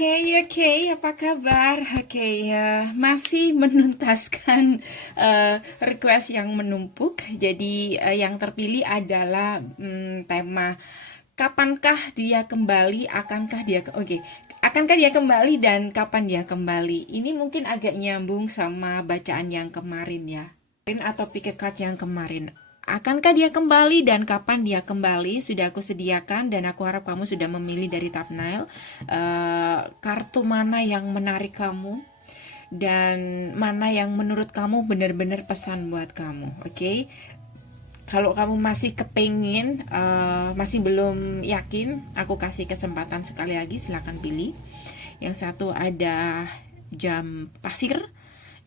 Oke, apa kabar? Masih menuntaskan request yang menumpuk. Jadi yang terpilih adalah tema kapankah dia kembali? Akankah dia kembali dan kapan dia kembali? Ini mungkin agak nyambung sama bacaan yang kemarin ya, atau pick a card yang kemarin. Akankah dia kembali dan kapan dia kembali? Sudah aku sediakan dan aku harap kamu sudah memilih dari thumbnail kartu mana yang menarik kamu dan mana yang menurut kamu benar-benar pesan buat kamu. Oke? Kalau kamu masih kepingin, masih belum yakin, aku kasih kesempatan sekali lagi, silakan pilih. Yang satu ada jam pasir,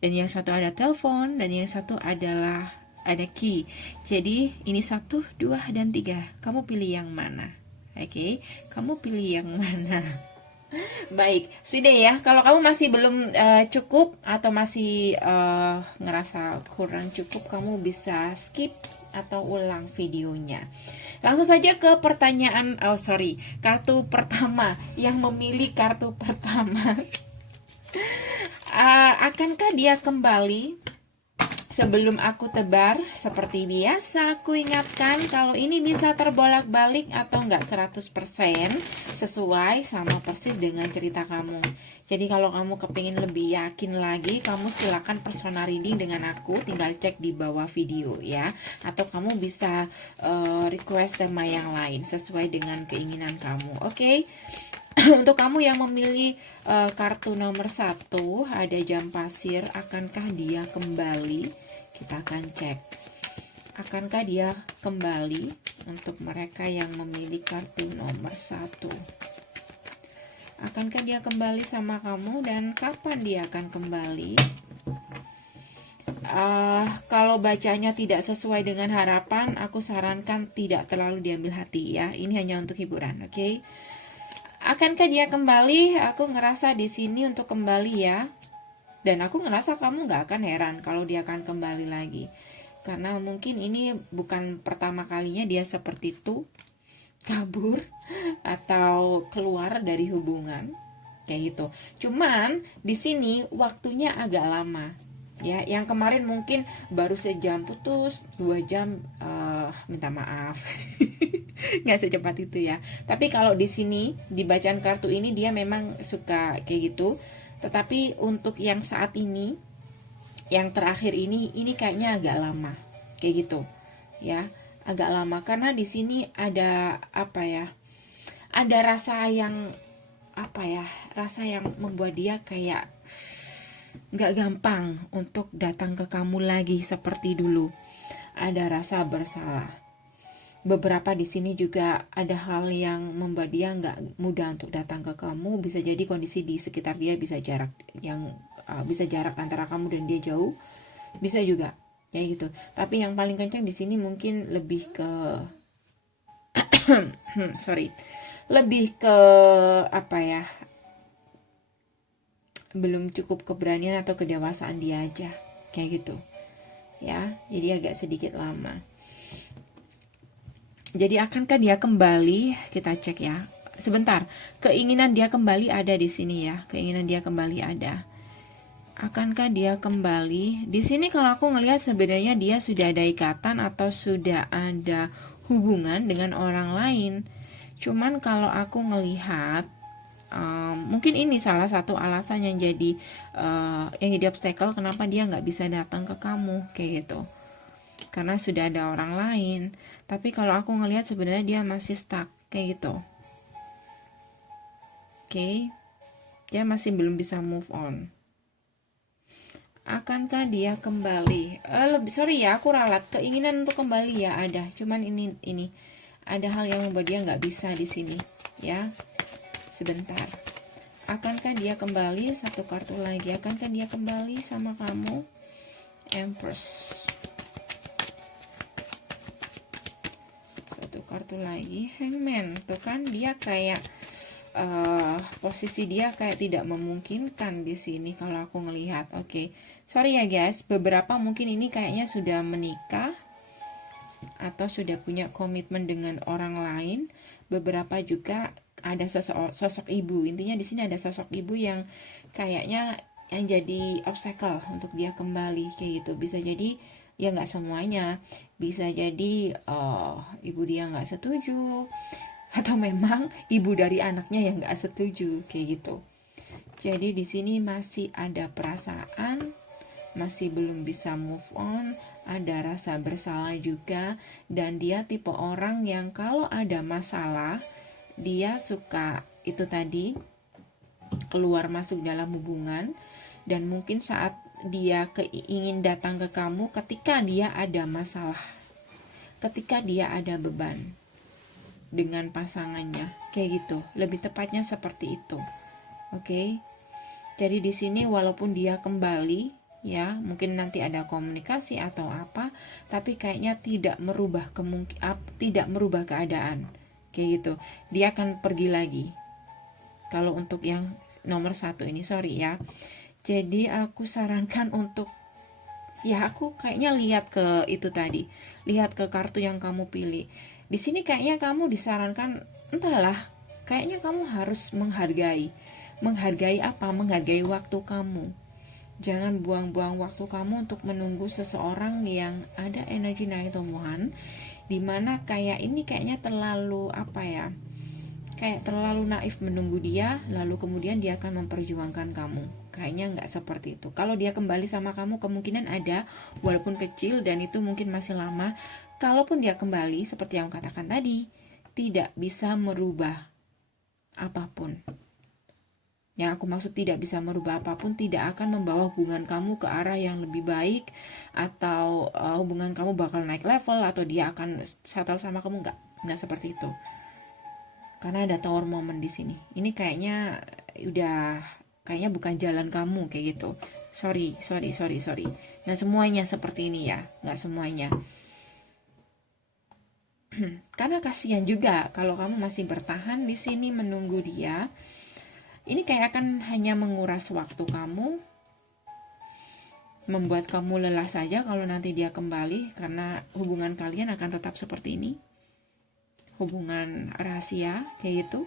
dan yang satu ada telepon, dan yang satu adalah ada key. Jadi ini 1, 2, dan 3. Kamu pilih yang mana? Oke, kamu pilih yang mana? Baik, sudah ya. Kalau kamu masih belum cukup atau masih ngerasa kurang cukup, kamu bisa skip atau ulang videonya. Langsung saja ke pertanyaan, kartu pertama. Yang memilih kartu pertama, akankah dia kembali? Sebelum aku tebar, seperti biasa aku ingatkan kalau ini bisa terbolak-balik atau enggak 100% sesuai sama persis dengan cerita kamu. Jadi kalau kamu kepingin lebih yakin lagi, kamu silakan personal reading dengan aku, tinggal cek di bawah video ya. Atau kamu bisa request tema yang lain sesuai dengan keinginan kamu. Oke? Untuk kamu yang memilih kartu nomor 1, ada jam pasir, akankah dia kembali? Kita akan cek, akankah dia kembali untuk mereka yang memilih kartu nomor 1. Akankah dia kembali sama kamu dan kapan dia akan kembali? Kalau bacanya tidak sesuai dengan harapan, aku sarankan tidak terlalu diambil hati ya. Ini hanya untuk hiburan, oke? Akankah dia kembali? Aku ngerasa di sini untuk kembali ya. Dan aku ngerasa kamu nggak akan heran kalau dia akan kembali lagi. Karena mungkin ini bukan pertama kalinya dia seperti itu, kabur atau keluar dari hubungan kayak gitu. Cuman di sini waktunya agak lama. Ya, yang kemarin mungkin baru sejam putus, 2 jam minta maaf. Nggak secepat itu ya. Tapi kalau di sini di bacaan kartu ini dia memang suka kayak gitu. Tetapi untuk yang saat ini, yang terakhir ini kayaknya agak lama, kayak gitu, ya, agak lama karena di sini ada apa ya? Ada rasa yang rasa yang membuat dia kayak nggak gampang untuk datang ke kamu lagi seperti dulu. Ada rasa bersalah. Beberapa di sini juga ada hal yang membuat dia nggak mudah untuk datang ke kamu. Bisa jadi kondisi di sekitar dia bisa jarak antara kamu dan dia jauh, bisa juga kayak gitu. Tapi yang paling kencang di sini mungkin lebih ke lebih ke apa ya? Belum cukup keberanian atau kedewasaan dia aja, kayak gitu. Ya, jadi agak sedikit lama. Jadi akankah dia kembali? Kita cek ya. Sebentar. Keinginan dia kembali ada di sini ya. Keinginan dia kembali ada. Akankah dia kembali? Di sini kalau aku ngelihat sebenarnya dia sudah ada ikatan atau sudah ada hubungan dengan orang lain. Cuman kalau aku ngelihat mungkin ini salah satu alasan yang jadi obstacle kenapa dia nggak bisa datang ke kamu kayak gitu. Karena sudah ada orang lain. Tapi kalau aku ngelihat sebenarnya dia masih stuck kayak gitu. Oke. Dia masih belum bisa move on. Akankah dia kembali? Aku ralat. Keinginan untuk kembali ya ada. Cuman ini ada hal yang membuat dia nggak bisa di sini ya. Sebentar. Akankah dia kembali? Satu kartu lagi. Akankah dia kembali sama kamu? Empress. Kartu lagi, Hangman. Tuh kan dia kayak posisi dia kayak tidak memungkinkan di sini kalau aku ngelihat. Oke. Sorry ya guys, beberapa mungkin ini kayaknya sudah menikah atau sudah punya komitmen dengan orang lain. Beberapa juga ada sosok ibu. Intinya di sini ada sosok ibu yang kayaknya yang jadi obstacle untuk dia kembali kayak gitu. Bisa jadi ya nggak semuanya, bisa jadi ibu dia nggak setuju, atau memang ibu dari anaknya yang nggak setuju kayak gitu. Jadi di sini masih ada perasaan, masih belum bisa move on, ada rasa bersalah juga, dan dia tipe orang yang kalau ada masalah dia suka itu tadi keluar masuk dalam hubungan, dan mungkin saat dia ingin datang ke kamu ketika dia ada masalah, ketika dia ada beban dengan pasangannya kayak gitu, lebih tepatnya seperti itu. Oke. Jadi di sini walaupun dia kembali ya, mungkin nanti ada komunikasi atau apa, tapi kayaknya tidak merubah keadaan kayak gitu. Dia akan pergi lagi. Kalau untuk yang nomor 1 ini, sorry ya. Jadi aku sarankan untuk, ya aku kayaknya lihat ke itu tadi, lihat ke kartu yang kamu pilih. Di sini kayaknya kamu disarankan, entahlah, kayaknya kamu harus menghargai apa? Menghargai waktu kamu. Jangan buang-buang waktu kamu untuk menunggu seseorang yang ada energi 9-1, dimana kayak ini kayaknya terlalu apa ya, kayak terlalu naif menunggu dia, lalu kemudian dia akan memperjuangkan kamu. Kayaknya nggak seperti itu. Kalau dia kembali sama kamu, kemungkinan ada, walaupun kecil, dan itu mungkin masih lama. Kalaupun dia kembali, seperti yang katakan tadi, tidak bisa merubah apapun. Yang aku maksud tidak bisa merubah apapun, tidak akan membawa hubungan kamu ke arah yang lebih baik, atau hubungan kamu bakal naik level, atau dia akan settle sama kamu. Nggak seperti itu. Karena ada tower moment di sini. Ini kayaknya bukan jalan kamu kayak gitu. Sorry. Nah semuanya seperti ini ya, nggak semuanya. Karena kasihan juga kalau kamu masih bertahan di sini menunggu dia. Ini kayak akan hanya menguras waktu kamu, membuat kamu lelah saja kalau nanti dia kembali, karena hubungan kalian akan tetap seperti ini. Hubungan rahasia kayak gitu.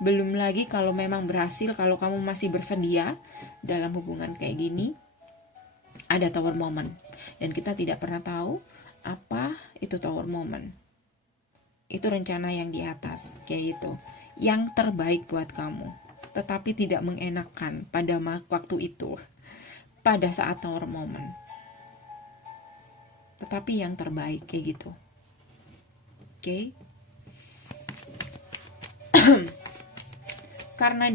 Belum lagi kalau memang berhasil, kalau kamu masih bersedia dalam hubungan kayak gini, ada tower moment. Dan kita tidak pernah tahu apa itu tower moment. Itu rencana yang di atas kayak gitu, yang terbaik buat kamu, tetapi tidak mengenakan pada waktu itu, pada saat tower moment, tetapi yang terbaik kayak gitu. Oke. Karena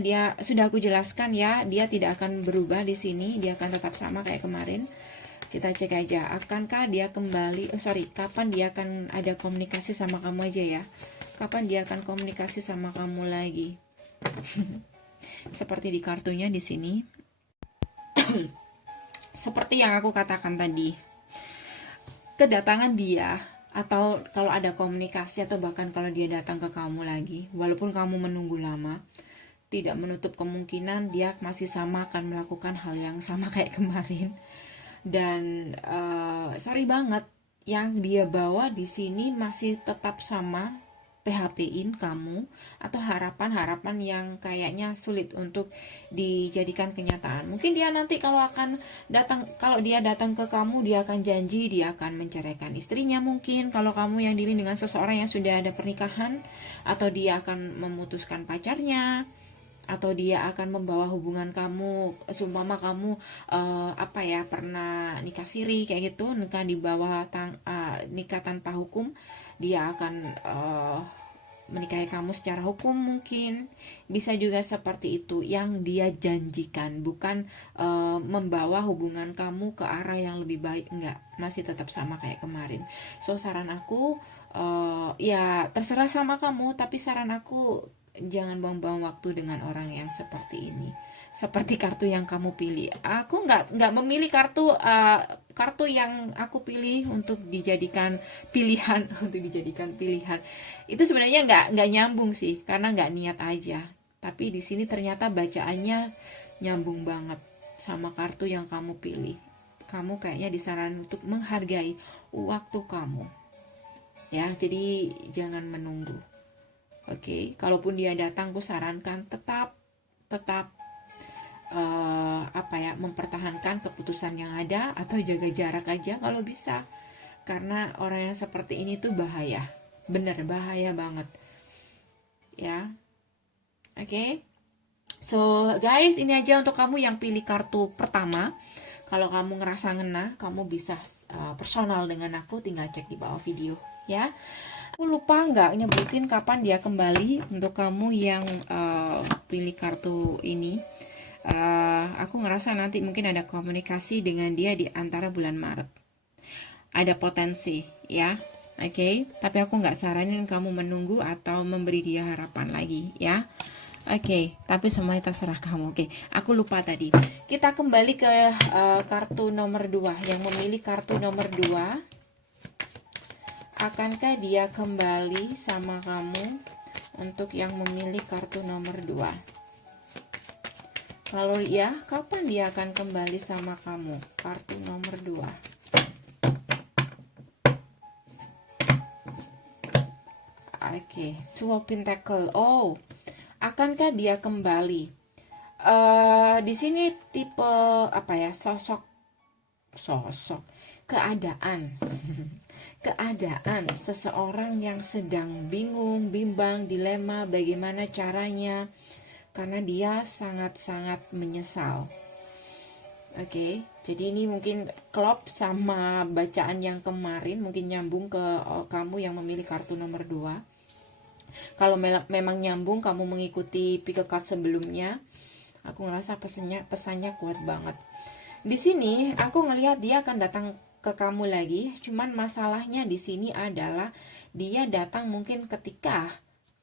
dia sudah aku jelaskan ya, dia tidak akan berubah di sini, dia akan tetap sama kayak kemarin. Kita cek aja, akankah dia kembali, kapan dia akan ada komunikasi sama kamu aja ya. Kapan dia akan komunikasi sama kamu lagi? Seperti di kartunya di sini. Seperti yang aku katakan tadi, kedatangan dia, atau kalau ada komunikasi, atau bahkan kalau dia datang ke kamu lagi, walaupun kamu menunggu lama, tidak menutup kemungkinan dia masih sama akan melakukan hal yang sama kayak kemarin. Dan sorry banget, yang dia bawa di sini masih tetap sama, PHP-in kamu, atau harapan-harapan yang kayaknya sulit untuk dijadikan kenyataan. Mungkin dia nanti kalau dia datang ke kamu, dia akan janji dia akan menceraikan istrinya mungkin, kalau kamu yang diri dengan seseorang yang sudah ada pernikahan, atau dia akan memutuskan pacarnya, atau dia akan membawa hubungan kamu, seumpama kamu pernah nikah siri kayak gitu, nikah di bawah nikah tanpa hukum, dia akan menikahi kamu secara hukum, mungkin bisa juga seperti itu yang dia janjikan, bukan membawa hubungan kamu ke arah yang lebih baik, enggak, masih tetap sama kayak kemarin. So saran aku, ya terserah sama kamu, tapi saran aku jangan buang-buang waktu dengan orang yang seperti ini, seperti kartu yang kamu pilih. Aku nggak memilih kartu yang aku pilih untuk dijadikan pilihan itu sebenarnya nggak nyambung sih, karena nggak niat aja. Tapi di sini ternyata bacaannya nyambung banget sama kartu yang kamu pilih. Kamu kayaknya disarankan untuk menghargai waktu kamu ya, jadi jangan menunggu. Oke, kalaupun dia datang, aku sarankan tetap mempertahankan keputusan yang ada atau jaga jarak aja kalau bisa. Karena orang yang seperti ini tuh bahaya. Bener, bahaya banget. Ya. Oke. So, guys, ini aja untuk kamu yang pilih kartu pertama. Kalau kamu ngerasa ngena, kamu bisa personal dengan aku, tinggal cek di bawah video, ya. Aku lupa nggak nyebutin kapan dia kembali untuk kamu yang pilih kartu ini. Aku ngerasa nanti mungkin ada komunikasi dengan dia di antara bulan Maret. Ada potensi, ya. Oke, tapi aku nggak saranin kamu menunggu atau memberi dia harapan lagi, ya. Oke, tapi semuanya terserah kamu. Oke, aku lupa tadi. Kita kembali ke kartu nomor 2. Yang memilih kartu nomor 2, akankah dia kembali sama kamu? Untuk yang memilih kartu nomor 2, kalau ya, kapan dia akan kembali sama kamu? Kartu nomor 2. Oke, Two of Pentacles. Oh, akankah dia kembali? Di sini tipe apa ya? Sosok keadaan. Keadaan seseorang yang sedang bingung, bimbang, dilema bagaimana caranya, karena dia sangat-sangat menyesal. Oke, jadi ini mungkin klop sama bacaan yang kemarin, mungkin nyambung ke kamu yang memilih kartu nomor 2. Kalau memang nyambung, kamu mengikuti pick a card sebelumnya, aku ngerasa pesannya kuat banget. Di sini aku ngelihat dia akan datang ke kamu lagi, cuman masalahnya di sini adalah dia datang mungkin ketika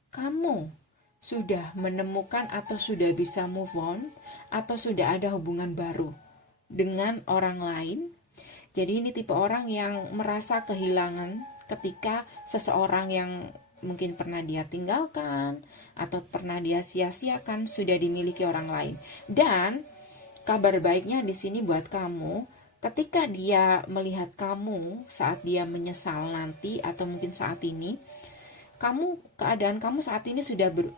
kamu sudah menemukan atau sudah bisa move on atau sudah ada hubungan baru dengan orang lain. Jadi ini tipe orang yang merasa kehilangan ketika seseorang yang mungkin pernah dia tinggalkan atau pernah dia sia-siakan sudah dimiliki orang lain. Dan kabar baiknya di sini buat kamu, ketika dia melihat kamu saat dia menyesal nanti atau mungkin saat ini, keadaan kamu saat ini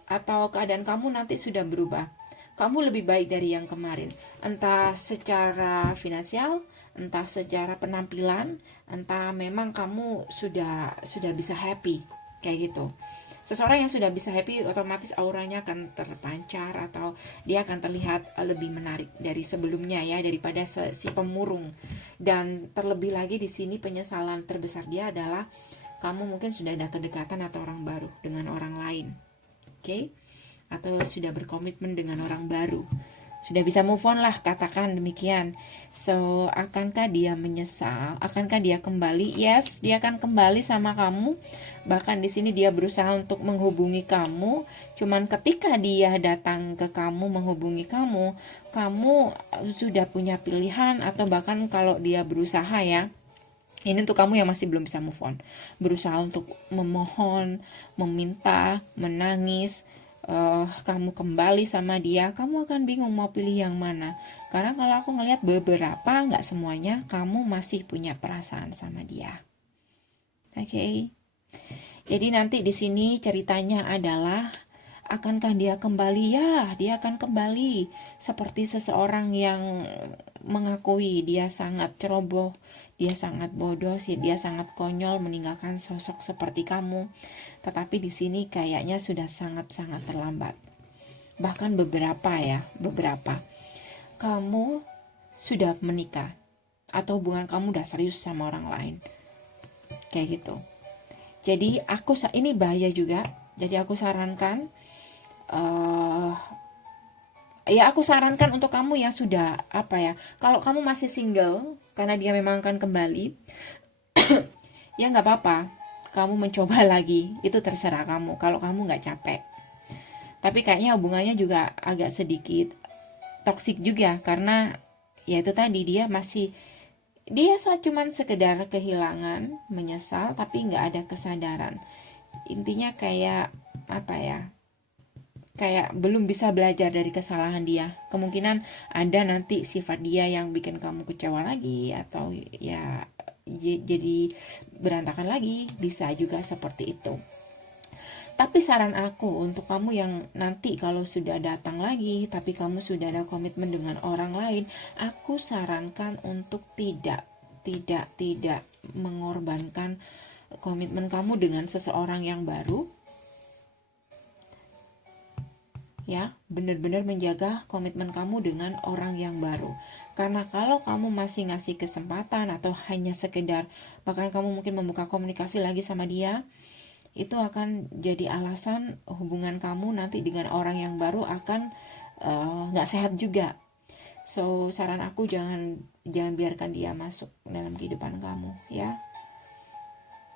atau keadaan kamu nanti sudah berubah. Kamu lebih baik dari yang kemarin, entah secara finansial, entah secara penampilan, entah memang kamu sudah bisa happy kayak gitu. Seseorang yang sudah bisa happy otomatis auranya akan terpancar atau dia akan terlihat lebih menarik dari sebelumnya ya, daripada si pemurung. Dan terlebih lagi di sini penyesalan terbesar dia adalah kamu mungkin sudah ada kedekatan atau orang baru dengan orang lain. Oke? Atau sudah berkomitmen dengan orang baru. Sudah bisa move on lah, katakan demikian. So, akankah dia menyesal? Akankah dia kembali? Yes, dia akan kembali sama kamu. Bahkan di sini dia berusaha untuk menghubungi kamu. Cuman ketika dia datang ke kamu, menghubungi kamu, kamu sudah punya pilihan. Atau bahkan kalau dia berusaha ya, ini untuk kamu yang masih belum bisa move on, berusaha untuk memohon, meminta, menangis, kamu kembali sama dia, kamu akan bingung mau pilih yang mana. Karena kalau aku ngelihat beberapa, nggak semuanya, kamu masih punya perasaan sama dia. Oke. Jadi nanti di sini ceritanya adalah, akankah dia kembali? Ya, dia akan kembali. Seperti seseorang yang mengakui dia sangat ceroboh, dia sangat bodoh sih, dia sangat konyol meninggalkan sosok seperti kamu. Tetapi di sini kayaknya sudah sangat-sangat terlambat. Bahkan beberapa kamu sudah menikah atau hubungan kamu udah serius sama orang lain. Kayak gitu. Jadi ini bahaya juga. Jadi aku sarankan aku sarankan untuk kamu yang sudah kalau kamu masih single karena dia memang akan kembali, ya nggak apa-apa, kamu mencoba lagi, itu terserah kamu kalau kamu nggak capek. Tapi kayaknya hubungannya juga agak sedikit toksik juga, karena ya itu tadi, dia cuman sekedar kehilangan, menyesal, tapi nggak ada kesadaran. Intinya kayak kayak belum bisa belajar dari kesalahan dia. Kemungkinan ada nanti sifat dia yang bikin kamu kecewa lagi, atau ya jadi berantakan lagi, bisa juga seperti itu. Tapi saran aku untuk kamu yang nanti kalau sudah datang lagi, tapi kamu sudah ada komitmen dengan orang lain, aku sarankan untuk tidak mengorbankan komitmen kamu dengan seseorang yang baru. Ya, benar-benar menjaga komitmen kamu dengan orang yang baru. Karena kalau kamu masih ngasih kesempatan atau hanya sekedar bahkan kamu mungkin membuka komunikasi lagi sama dia, itu akan jadi alasan hubungan kamu nanti dengan orang yang baru akan nggak sehat juga. So saran aku jangan biarkan dia masuk dalam kehidupan kamu, ya.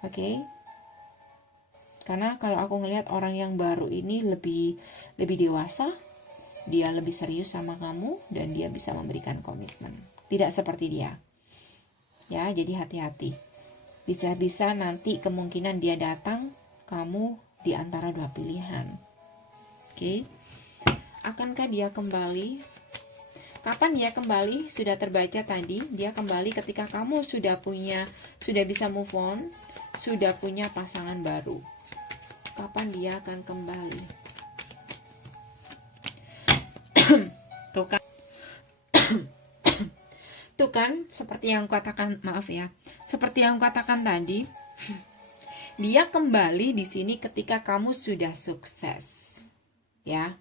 Oke. Karena kalau aku ngelihat orang yang baru ini lebih dewasa, dia lebih serius sama kamu dan dia bisa memberikan komitmen. Tidak seperti dia. Ya, jadi hati-hati. Bisa-bisa nanti kemungkinan dia datang, kamu di antara dua pilihan. Oke. Akankah dia kembali? Kapan dia kembali? Sudah terbaca tadi, dia kembali ketika kamu sudah bisa move on, sudah punya pasangan baru. Kapan dia akan kembali? Tuh kan. Tuh kan, seperti yang katakan, maaf ya. Seperti yang katakan tadi, dia kembali di sini ketika kamu sudah sukses. Ya.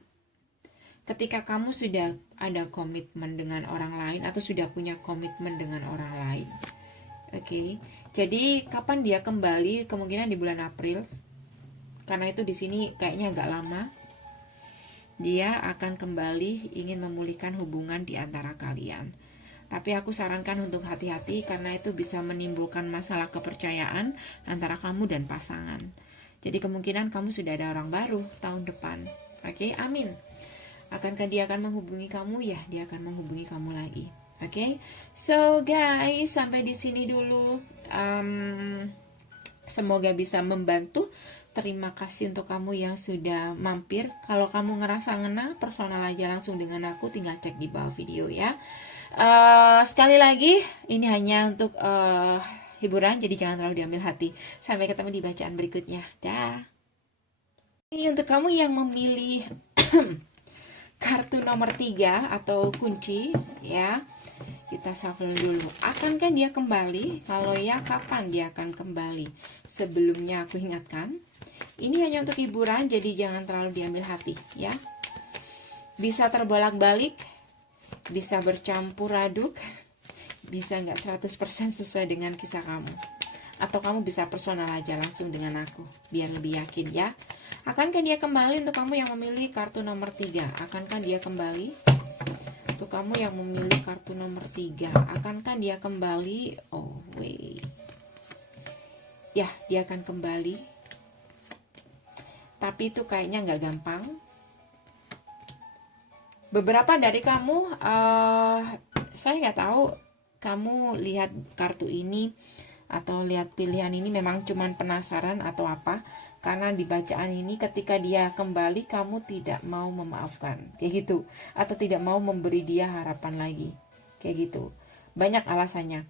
Ketika kamu sudah ada komitmen dengan orang lain atau sudah punya komitmen dengan orang lain. Oke. Jadi, kapan dia kembali? Kemungkinan di bulan April. Karena itu di sini kayaknya agak lama. Dia akan kembali ingin memulihkan hubungan di antara kalian. Tapi aku sarankan untuk hati-hati karena itu bisa menimbulkan masalah kepercayaan antara kamu dan pasangan. Jadi kemungkinan kamu sudah ada orang baru tahun depan. Oke, amin. Akankah dia akan menghubungi kamu? Ya, dia akan menghubungi kamu lagi. Oke, so guys, sampai di sini dulu. Semoga bisa membantu. Terima kasih untuk kamu yang sudah mampir. Kalau kamu ngerasa ngena, personal aja langsung dengan aku, tinggal cek di bawah video ya. Sekali lagi, ini hanya untuk hiburan, jadi jangan terlalu diambil hati. Sampai ketemu di bacaan berikutnya. Dah. Ini untuk kamu yang memilih kartu nomor 3 atau kunci ya. Kita shuffle dulu. Akankah dia kembali? Kalau ya, kapan dia akan kembali? Sebelumnya aku ingatkan, ini hanya untuk hiburan, jadi jangan terlalu diambil hati ya. Bisa terbolak-balik, bisa bercampur aduk, bisa nggak 100% sesuai dengan kisah kamu. Atau kamu bisa personal aja langsung dengan aku, biar lebih yakin ya. Akankah dia kembali? Untuk kamu yang memilih kartu nomor 3, akankah dia kembali? Untuk kamu yang memilih kartu nomor 3, akankah dia kembali? Oh wait, ya, dia akan kembali. Tapi itu kayaknya nggak gampang. Beberapa dari kamu, saya nggak tahu kamu lihat kartu ini atau lihat pilihan ini memang cuman penasaran atau apa. Karena di bacaan ini ketika dia kembali kamu tidak mau memaafkan, kayak gitu. Atau tidak mau memberi dia harapan lagi, kayak gitu. Banyak alasannya.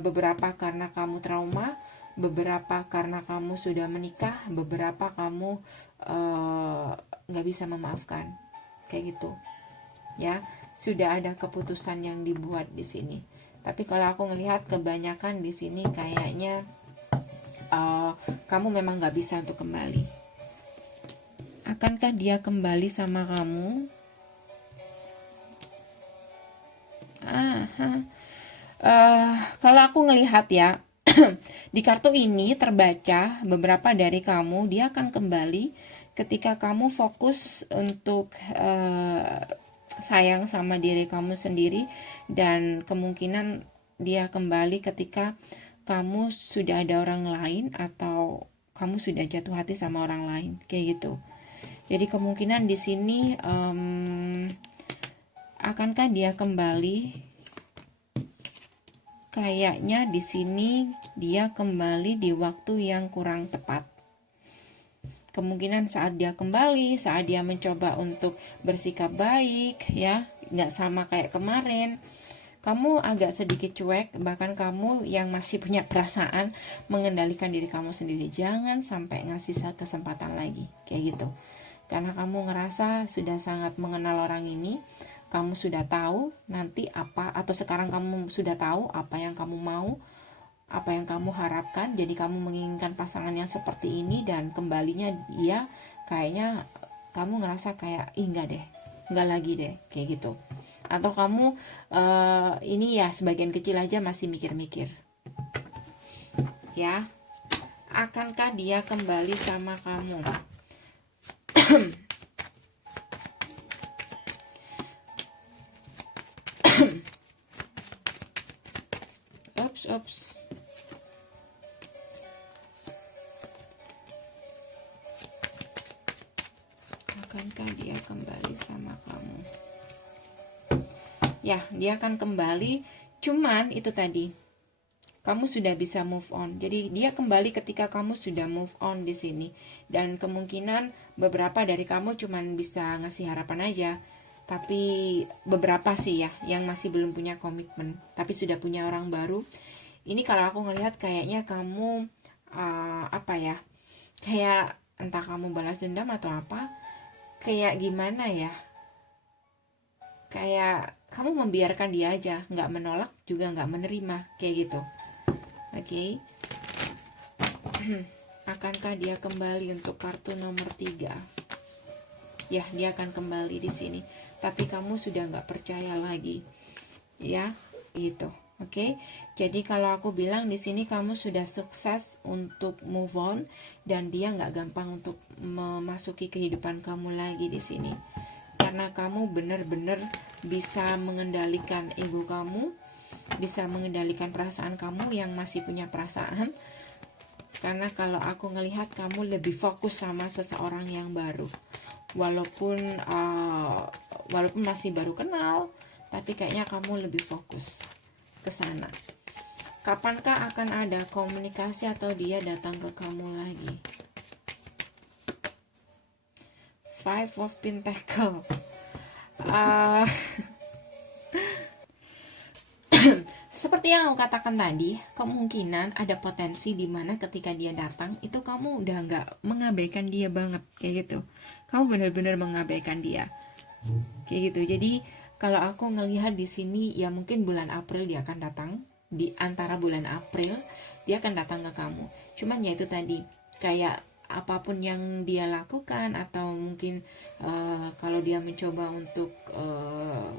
Beberapa karena kamu trauma, beberapa karena kamu sudah menikah, beberapa kamu nggak bisa memaafkan, kayak gitu. Ya, sudah ada keputusan yang dibuat di sini. Tapi kalau aku ngelihat kebanyakan di sini kayaknya kamu memang nggak bisa untuk kembali. Akankah dia kembali sama kamu? Kalau aku ngelihat ya, di kartu ini terbaca beberapa dari kamu dia akan kembali ketika kamu fokus untuk sayang sama diri kamu sendiri, dan kemungkinan dia kembali ketika kamu sudah ada orang lain atau kamu sudah jatuh hati sama orang lain, kayak gitu. Jadi kemungkinan di sini akankah dia kembali? Kayaknya di sini dia kembali di waktu yang kurang tepat. Kemungkinan saat dia kembali, saat dia mencoba untuk bersikap baik, ya, nggak sama kayak kemarin. Kamu agak sedikit cuek, bahkan kamu yang masih punya perasaan mengendalikan diri kamu sendiri. Jangan sampai ngasih kesempatan lagi, kayak gitu. Karena kamu ngerasa sudah sangat mengenal orang ini, kamu sudah tahu nanti apa, atau sekarang kamu sudah tahu apa yang kamu mau, apa yang kamu harapkan. Jadi kamu menginginkan pasangan yang seperti ini, dan kembalinya dia kayaknya kamu ngerasa kayak enggak deh, enggak lagi deh, kayak gitu. Atau kamu ini ya sebagian kecil aja masih mikir-mikir ya, akankah dia kembali sama kamu? Ups. Akankah dia kembali sama kamu? Ya, dia akan kembali. Cuman itu tadi, kamu sudah bisa move on. Jadi dia kembali ketika kamu sudah move on di sini. Dan kemungkinan beberapa dari kamu cuman bisa ngasih harapan aja. Tapi beberapa sih ya yang masih belum punya komitmen, tapi sudah punya orang baru. Ini kalau aku ngelihat kayaknya kamu apa ya? Kayak entah kamu balas dendam atau apa. Kayak gimana ya? Kayak kamu membiarkan dia aja, nggak menolak juga nggak menerima, kayak gitu. Oke. Akankah dia kembali untuk kartu nomor 3? Ya, dia akan kembali di sini. Tapi kamu sudah nggak percaya lagi, ya, gitu. Oke. Jadi kalau aku bilang di sini kamu sudah sukses untuk move on, dan dia nggak gampang untuk memasuki kehidupan kamu lagi di sini. Karena kamu benar-benar bisa mengendalikan ego kamu, bisa mengendalikan perasaan kamu yang masih punya perasaan. Karena kalau aku ngelihat kamu lebih fokus sama seseorang yang baru, walaupun masih baru kenal, tapi kayaknya kamu lebih fokus ke sana. Kapankah akan ada komunikasi atau dia datang ke kamu lagi? Five of Pentacles. Seperti yang aku katakan tadi, kemungkinan ada potensi di mana ketika dia datang itu kamu udah nggak mengabaikan dia banget, kayak gitu. Kamu benar-benar mengabaikan dia, kayak gitu. Jadi kalau aku ngelihat di sini ya mungkin bulan April dia akan datang, di antara bulan April dia akan datang ke kamu. Cuman ya itu tadi, kayak apapun yang dia lakukan, atau mungkin kalau dia mencoba untuk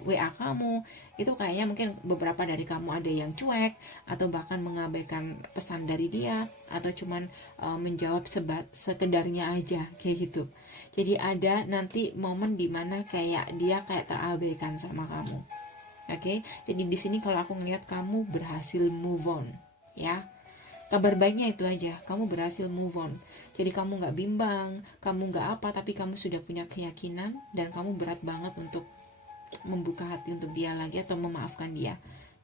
WA kamu, itu kayaknya mungkin beberapa dari kamu ada yang cuek, atau bahkan mengabaikan pesan dari dia, atau cuman menjawab sekedarnya aja, kayak gitu. Jadi ada nanti momen dimana kayak dia kayak terabaikan sama kamu. Oke, jadi di sini kalau aku ngeliat kamu berhasil move on, ya. Kabar baiknya itu aja, kamu berhasil move on. Jadi kamu gak bimbang, kamu gak apa, tapi kamu sudah punya keyakinan, dan kamu berat banget untuk membuka hati untuk dia lagi, atau memaafkan dia,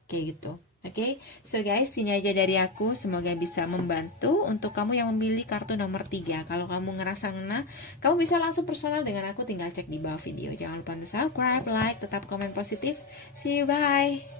kayak gitu. Oke, so guys, sini aja dari aku. Semoga bisa membantu untuk kamu yang memilih kartu nomor 3. Kalau kamu ngerasa ngena, kamu bisa langsung personal dengan aku, tinggal cek di bawah video. Jangan lupa untuk subscribe, like, tetap komen positif. See you, bye.